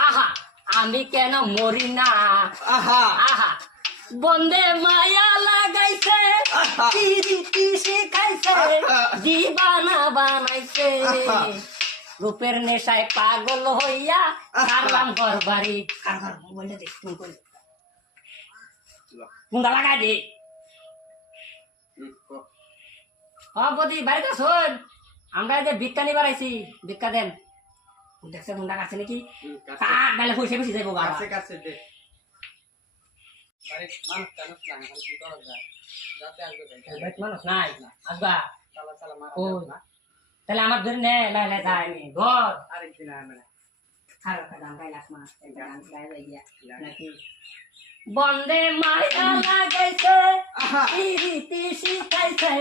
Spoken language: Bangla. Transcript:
আহা আমি কেন মরি না আহা আহা বন্দে মায়া লাগাইছে পিরিতি শিখাইছে দিবানা বানাইছে রূপের নেশায় পাগল হইয়া কারলাম ঘর বাড়ি কারবার মোবাইলটা দেখুন কই মুন্ডা লাগাই দে বদি বাড়িতে শোন আমরা যে ভিক্ষা নিবার আইছি ভিক্ষা দেন দেখছে মুন্ডা কাছে নাকি কাট বেলা পয়সা বেশি যাইবো বাবা কাছে দে বাড়ি মানুষ টানুষ নাই কি করা যায় যাতে আসবে ভাই মানুষ নাই আসবা চালা চালা মারা ও তাহলে আমার ধরে নে লাই লাই যাই আমি ঘর আরেকদিন আয় খারাপ গান গাইলাস মা একটা গান গাই লাগিয়া নাকি বন্দে মায়া লাগাইছে পিরিতি শিখাইছে